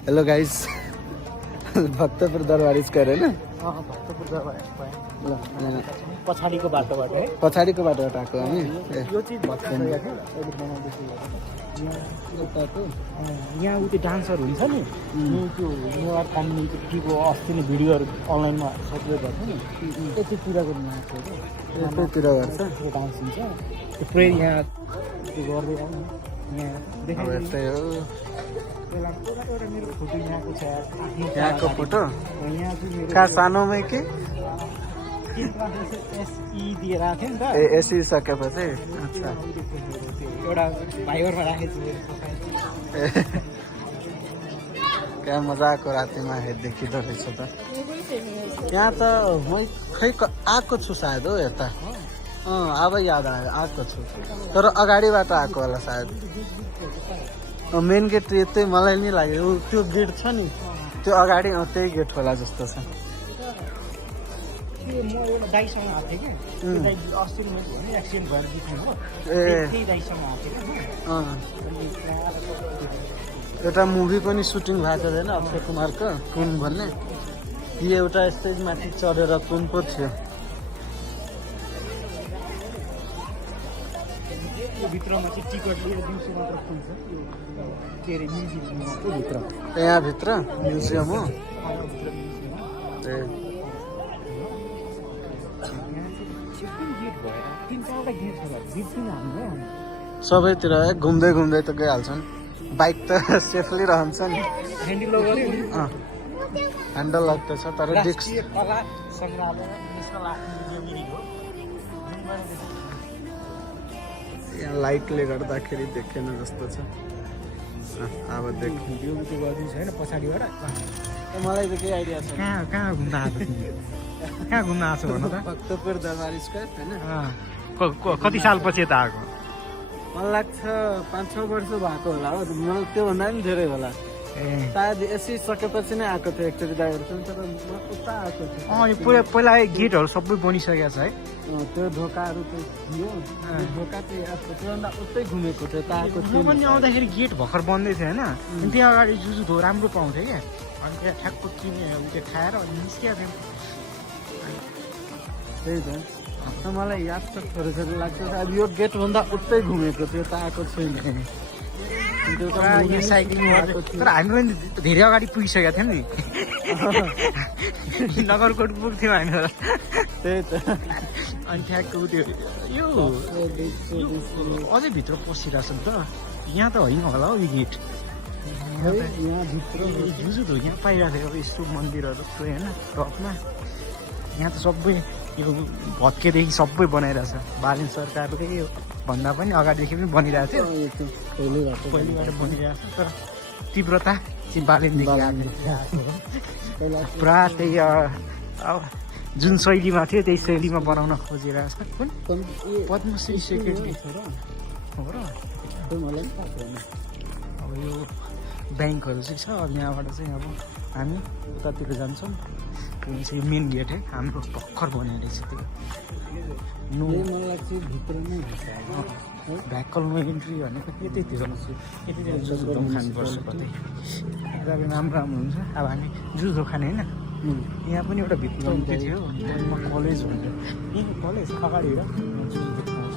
hello guys Bhaktapur दरबार square होइन भक्तपुर दरबार ल पछाडिको बाटोबाट है पछाडिको बाटोबाट आएको हामी यो चिज भत्ता छ यहाँ अहिले बनाउँदैछु यहाँ उ त्यो डान्सर हुन्छ नि त्यो नेवार कम्युनिटीको अस्ति नै भिडियोहरू अनलाइनमा सर्कुलेट भएको नि यतितिरको नाच हो क्या यतैतिर गर्छ त्यो डान्स हुन्छ त्यो पुरै यहाँ त्यो गर्दै आउनु यहाँ अब देखाइ यस्तै हो एउटा मेरो फोटो यहाँको छ यहाँको फोटो यहाँ चाहिँ मेरो कहाँ सानोमै के एसई दिएर आएको थियो नि त ए एसी सकेपछि अच्छा एउटा भाइबरमा राखेको छु मेरो क्या मजाको रातिमा हेर देखिँदो रहेछ त यहाँ त मै खै आएको छु सायद हो यता अब याद आयो आएको छु तर अगाडिबाट आएको होला सायद मेन गेट यतै मलाई नि लाग्यो त्यो गेट छ नि त्यो अगाडि त्यही गेट होला जस्तो छ म एउटा दाइसँग आएको थिएँ क्या त्यो दाइ अस्ति मैले भने एक्सिडेन्ट भएर बित्नु हो ए त्यही दाइसँग आएको थिएँ क्या एउटा मुभी पनि सुटिङ भएको थिएन अक्षय कुमारको कुन भन्ने यी एउटा स्टेजमाथि चढेर कुन पो थियो भित्रमा चाहिँ टिकट लिएर दिउँसो मात्र खुल्छ के अरे म्युजियमको भित्र यहाँभित्र म्युजियम हो ए तिनवटा गेट छ बित्दैन हाम्रो सबैतिर घुम्दै घुम्दै त गइहाल्छन् बाइक त सेफली रहन्छ नि ह्यान्डल गऱ्यो नि ह्यान्डल लाग्दैछ तर डिस्क राष्ट्रिय कला सङ्ग्रहालय नेसनल आर्ट म्युजियम हो यहाँ लाइटले गर्दाखेरि देखेन जस्तो छ अब देख भिडियो त्यो गरिदिन्छ होइन पछाडिबाट मलाई त केही आइडिया छैन कहाँ घुम्न आएको तिमी कहाँ घुम्न आएको छ भन्नु त भक्तपुर दरबार स्क्वायर होइन कति सालपछि यता आएको मलाई लाग्छ 5-6 वर्ष भएको होला हो मलाई त्योभन्दा पनि धेरै होला सायद एसी सकेपछि नै आएको थियो एकचोटि दाइहरूसँग तर म उता आएको थिएँ यो पहिला गेटहरू सबै बनिसकेको छ है त्यो ढोकाहरू चाहिँ थियो त्यो ढोका चाहिँ आएको त्योभन्दा उतै घुमेको थियो त आएको म थियो पनि आउँदाखेरि गेट भर्खर बन्दै थियो होइन त्यहाँ अगाडि जुजु राम्रो पाउँथ्यो क्या अनि त्यहाँ ठ्याक्क किने त्यो खाएर अनि निस्किया थियो त्यही त मलाई याद छ थोरै थोरै लाग्छ अब यो गेटभन्दा उतै घुमेको थियो त आएको छैन यहाँ साइक्लिङ तर हामी पनि धेरै अगाडि पुगिसकेका थियौँ नि नगरकोट पुग्थ्यौँ हामी त्यही त अनि ठ्याक्क त्यो यो अझै भित्र पसिरहेछ नि त यहाँ त होइन होला हौ यो गेट यहाँभित्र जुजु त यहाँ पाइरहेको थियो अब यस्तो मन्दिरहरू जस्तो होइन टपमा यहाँ त सबै यो भत्केदेखि सबै बनाइरहेछ बालिन सरकारले भन्दा पनि अगाडिदेखि पनि बनिरहेको थियो पहिलेबाट बनिरहेको छ तर तीव्रता चाहिँ बालिनदेखि पुरा त्यही अब जुन शैलीमा थियो त्यही शैलीमा बनाउन खोजिरहेको छ कुन पद्मश्री सेक्रेटरी हो र अब यो ब्याङ्कहरू चाहिँ छ अब यहाँबाट चाहिँ अब हामी उतातिर जान्छौँ यो चाहिँ यो मेन गेट है हाम्रो भर्खर बनेको रहेछ त्यो नो भित्र नै भ्याकलमा इन्ट्री भनेको यतैतिर यतैतिर जुजो खानुपर्छ कतै एकदमै राम्रो राम्रो हुन्छ अब हामी जुजो खाने होइन यहाँ पनि एउटा भित्र के थियो कलेज भन्छ यही कलेज अगाडि र जुजो पाउँछ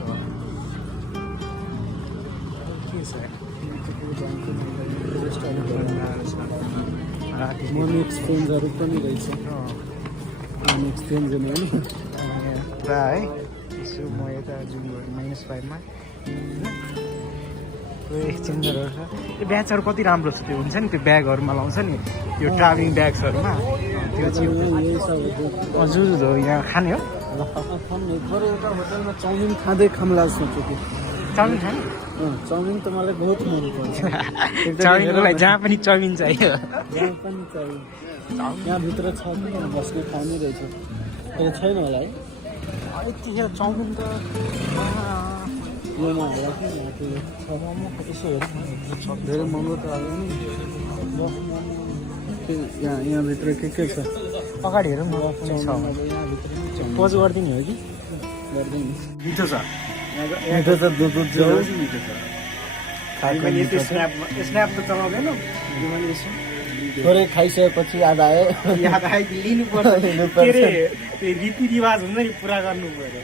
के छ मनी एक्सचेन्जहरू पनि रहेछ मनी एक्सचेन्ज होइन पुरा है यसो म यता जुन -5मा त्यो एक्सचेन्जरहरू छ त्यो ब्याग्सहरू कति राम्रो छ त्यो हुन्छ नि त्यो ब्यागहरूमा लाउँछ नि त्यो ट्राभलिङ ब्याग्सहरूमा त्यो चाहिँ हजुर हो यहाँ खाने हो बरु एउटा होटलमा चाउमिन खाँदै खामला सोचेको थिएँ चाउमिन खाने चाउमिन त मलाई बहुत मन पर्छ चाउमिनको लागि जहाँ पनि चाउमिन चाहियो यहाँ पनि चाहियो यहाँभित्र छ कि बस्ने खाने रहेछ तर छैन होला है यतिखेर चाउमिन त योमा होला कि मोमो यसो हेरौँ धेरै महँगो त अब नि यहाँभित्र के छ अगाडि हेरौँ न कुनै छ यहाँभित्र पोज गरिदिने हो कि गर्दैन मिठो छ मिठो त दुध मिठो छ स्न्याप त चलाउँदैन थोरै खाइसकेपछि याद आयो याद आयो कि लिनुपर्छ के अरे त्यो रीतिरिवाज हुन्छ नि पुरा गर्नु पर्यो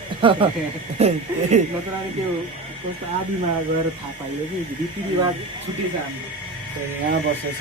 नत्र अनि त्यो कस्तो आदिमा गएर थाहा पाइयो कि रीतिरिवाज छुटेछ हाम्रो यहाँ बसेछ